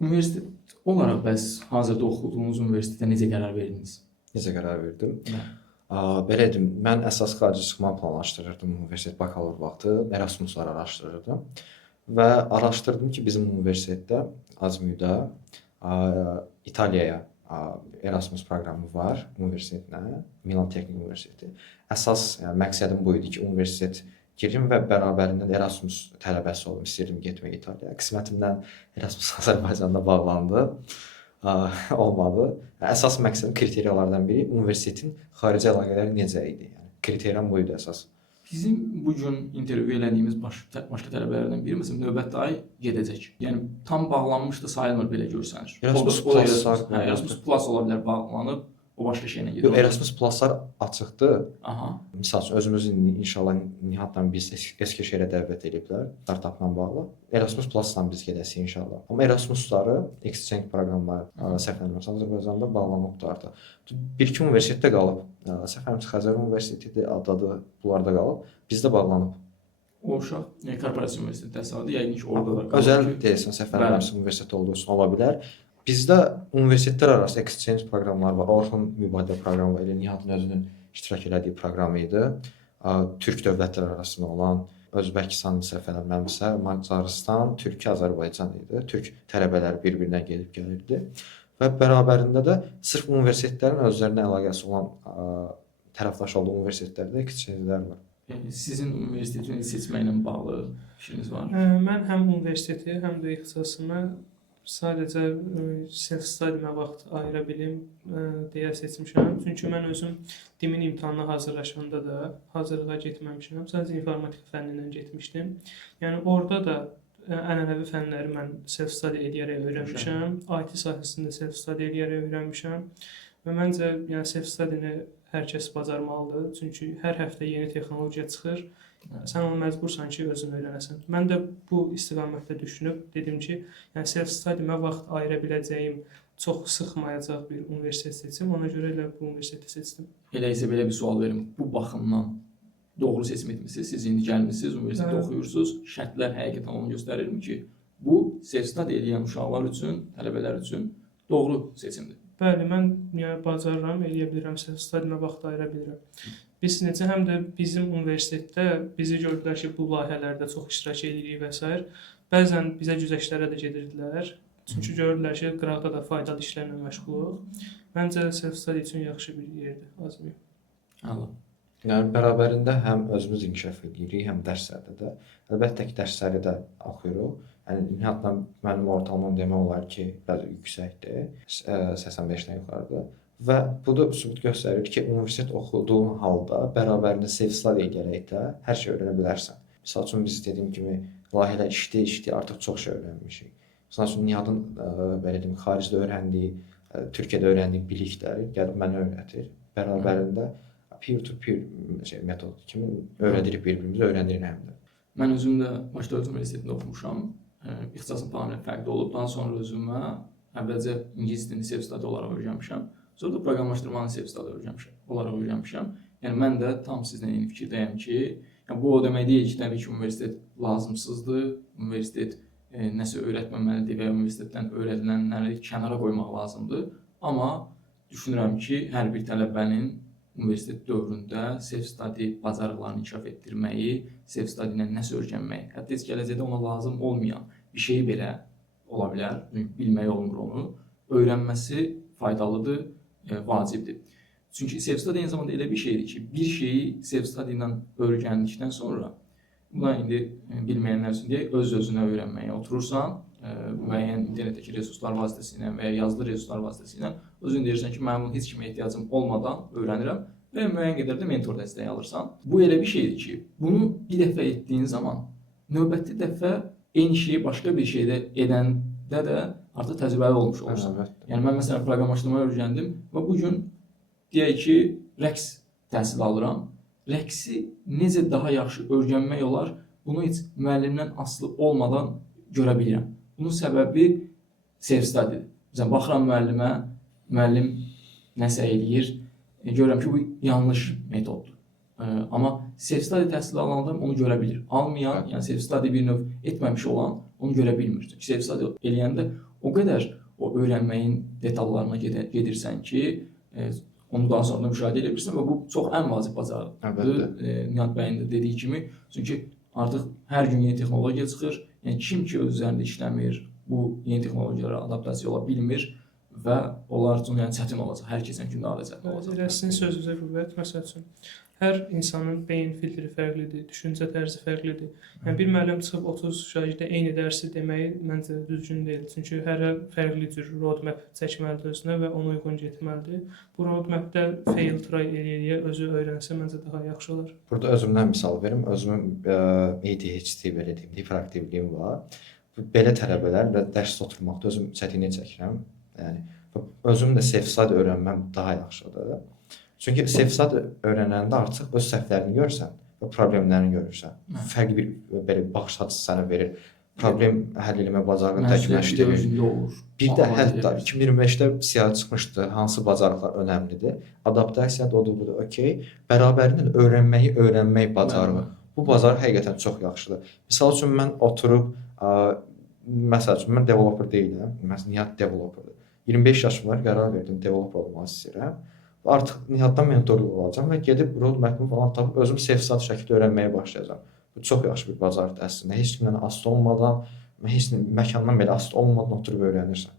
Universitet olaraq bəs hazırda oxuduğunuz universitetə necə qərar verdiniz? Necə qərar verdim? Hə. Belə dedim, mən əsas xarici çıxma planlaşdırırdım universitet bakalavr vaxtı, Erasmuslar araşdırırdım və araşdırdım ki, bizim universitetdə Azmiuda İtaliyaya Erasmus proqramı var universitetinə, Milan Texnik Universiteti. Əsas yəni məqsədim bu idi ki, universitet girim və bərabərində Erasmus tələbəsi olum, istəyirdim getmək İtaliyaya. Qismətimdən Erasmus Azərbaycanda bağlandı. Olmadı. Əsas məqsədim kriteriyalardan biri universitetin xarici əlaqələri necə idi? Yəni kriteriyam bu idi əsas. Bizim bu gün intervyu elədiyimiz başqa tələbələrdən biri məsələn növbəti ay gedəcək. Yəni tam bağlanmış da sayılmır belə görsənir. Erasmus Plus ola bilər bağlanıb o başqa şeylə gedir. Yox, Erasmus Pluslar açıqdır. Aha. Məsəl üçün özümüz inşallah Nihatla biz Eskişehirə dəvət ediblər startapla bağlı. Erasmus Plusla biz gedəsik inşallah. Amma Erasmusları exchange proqramları səhv etmirəmsə Azərbaycanda bağlanıbdı. Bir-iki universitetdə qalıb. Səhv etmirəmsə Xəzər Universiteti adadır, bunlarda qalıb. Bizdə bağlanıb. O uşaq korporasiya universiteti təhsil aldı. Yəqin ki, orada da qalıb. Özəl deyilsən, səhv etmirəmsə universitet olduğu üçün ola bilər. Bizdə universitetlər arası exchange proqramları var. Orxun mübadilə proqramı var. Elə Nihatın özünün iştirak elədiyi proqram idi. Türk dövlətləri arasında olan Özbəkistan, səhv etmirəmsə, Macarıstan, Türkiyə, Azərbaycan idi. Türk tələbələr bir-birinə gedib gəlirdi. Və bərabərində də sırf universitetlərin özlərinə əlaqəsi olan tərəfdaş olduğu universitetlərdə exchange-lər var. Sizin universitetin seçməklə bağlı fikriniz var? Mən həm universiteti, həm də ixtisasımı sadəcə self-study-mə vaxt ayıra bilim deyə seçmişəm. Çünki mən özüm DİMİN imtahanına hazırlaşanda da hazırlığa getməmişəm. Sadəcə informatika fənnindən getmişdim. Yəni orada da ənənəvi fənləri mən self-study edərək öyrənmişəm. IT sahəsində self-study edərək öyrənmişəm. Və məncə yəni self-study-ni hər kəs bacarmalıdır. Çünki hər həftə yeni texnologiya çıxır. Sən onu məcbursan ki, özün öyrənəsən. Mən də bu istiqamətdə düşünüb dedim ki, yəni self-study-mə vaxt ayıra biləcəyim, çox sıxmayacaq bir universitet seçim. Ona görə elə bu universiteti seçdim. Elə isə belə bir sual verim. Bu baxımdan doğru seçim etmisiniz? Siz indi gəlmisiniz, universitetdə oxuyursunuz. Şərtlər həqiqətən onu göstərirmi ki, bu self-study edən uşaqlar üçün, tələbələr üçün doğru seçimdir? Bəli, mən yəni bacarıram, eləyə bilirəm, self-study-mə vaxt ayıra bilirəm. Biz necə həm də bizim universitetdə bizi gördülər ki, bu layihələrdə çox iştirak edirik və s. Bəzən bizə güzəştlərə də gedirdilər. Çünki görürlər ki, qıraqda da faydalı işlərlə məşğuluq. Məncə self-study üçün yaxşı bir yerdir, Azmiu. Allah. Yəni bərabərində həm özümüz inkişaf edirik, həm dərslərdə də. Əlbəttə ki, dərsləri də oxuyuruq. Yəni hətta mənim ortalamam demək olar ki, bəzi yüksəkdir, 85-dən yuxarıdır. Və bu da sübut göstərir ki, universitet oxuduğun halda bərabərində self-study edərək də hər şey öyrənə bilərsən. Məsəl üçün biz dediyim kimi layihələr işləyə artıq çox şey öyrənmişik. Məsəl üçün Nihatın belə deyim, xaricdə öyrəndiyi, Türkiyədə öyrəndiyi bilikləri gəlib mənə öyrətir. Bərabərində peer-to-peer metod kimi öyrədirik bir-birimizi, öyrənirik həm də. Mən özüm də Maçdövlət Universitetində oxumuşam. İxtisasım tamamilə fərqli olub. Daha sonra özümə əvvəlcə ingilis dilini self-study olaraq öyrənmişəm. Sonra da proqramlaşdırmanı self-study olaraq öyrənmişəm. Yəni mən də tam sizlə eyni fikirdəyəm ki, yəni bu o demək deyil ki, təbii ki, universitet lazımsızdır. Universitet nəsə öyrətməməlidir və ya universitetdən öyrədilənləri kənara qoymaq lazımdır. Amma düşünürəm ki, hər bir tələbənin universitet dövründə self-study bacarıqlarını inkişaf etdirməyi, self-study ilə nəsə öyrənməyi, hətta heç gələcəkdə ona lazım olmayan bir şey belə ola bilər, bilmək olmur onu, öyrənməsi faydalıdır, vacibdir. Çünki self-study eyni zamanda elə bir şeydir ki, bir şeyi self-study ilə öyrəndikdən sonra, buna indi bilməyənlər üçün deyək, öz-özünə öyrənməyə oturursan, müəyyən internetdəki resurslar vasitəsilə və ya yazılı resurslar vasitəsilə özün deyirsən ki, mənim heç kimə ehtiyacım olmadan öyrənirəm və müəyyən qədər də mentor dəstəyi alırsan. Bu elə bir şeydir ki, bunu bir dəfə etdiyin zaman, növbəti dəfə eyni şeyi başqa bir şeydə edəndə də artıq təcrübəli olmuş olursan. Yəni mən məsələn proqramlaşdırma öyrəndim və bu gün deyək ki, rəqs təhsil alıram. Rəqsi necə daha yaxşı öyrənmək olar, bunu heç müəllimdən asılı olmadan görə bilirəm. Bunun səbəbi self-studydir. Məsələn, baxıram müəllimə, müəllim nəsə eləyir, görürəm ki, bu yanlış metoddur. Amma self-study təhsil alan adam onu görə bilir. Almayan, yəni self-study bir növ etməmiş olan, onu görə bilmir. Çünki self-study eləyəndə o qədər o öyrənməyin detallarına gedirsən ki, onu daha sonra müşahidə edə bilirsən və bu çox ən vacib bacarıqdır. Nihat bəyin də dediyi kimi, çünki artıq hər gün yeni texnologiya çıxır. Yəni kim ki öz üzərində işləmir, bu yeni texnologiyalara adaptasiya ola bilmir və onlar üçün yəni çətin olacaq. Hər keçən gün daha da çətin olacaq. Sizin sözünüzə qüvvət. Məsəl üçün hər insanın beyin filtri fərqlidir, düşüncə tərzi fərqlidir. Yəni bir müəllim çıxıb 30 şagirdə eyni dərsi deməyi məncə düzgün deyil. Çünki hərə fərqli cür roadmap çəkməlidir özünə və ona uyğun getməlidir. Bu roadmapdə fail try eləyə özü öyrənsə məncə daha yaxşı olar. Burada özümdən misal verim. Özümün ADHD belə deyim, hiperaktivliyim var. Belə tələbələrlə dərs oturmaqda özüm çətinlik çəkirəm. Yəni özüm də self-study öyrənməm daha yaxşıdır. Çünki self-study öyrənəndə artıq öz səhvlərini görürsən və problemlərini görürsən. Fərqli bir belə baxış açısı sənə verir. Problem həll etmə bacarığını təkmilləşdirir. Bir də hətta 2025-də siyahı çıxmışdı, hansı bacarıqlar önəmlidir. Adaptasiya da odur budur, okey. Bərabərində öyrənməyi öyrənmək bacarığı. Bu bacarıq həqiqətən çox yaxşıdır. Məsəl üçün mən oturub məsəl üçün mən developer deyiləm. Məsələn, Nihat developerdir. 25 yaşım var, qərar verdim developer olmaq istəyirəm. Artıq Nihatdan mentorluq alacağam və gedib roadmap-ımı falan tapıb özüm self-study şəkildə öyrənməyə başlayacağam. Bu çox yaxşı bir bacarıqdır əslində. Heç kimdən asılı olmadan, heç məkandan belə asılı olmadan oturub öyrənirsən.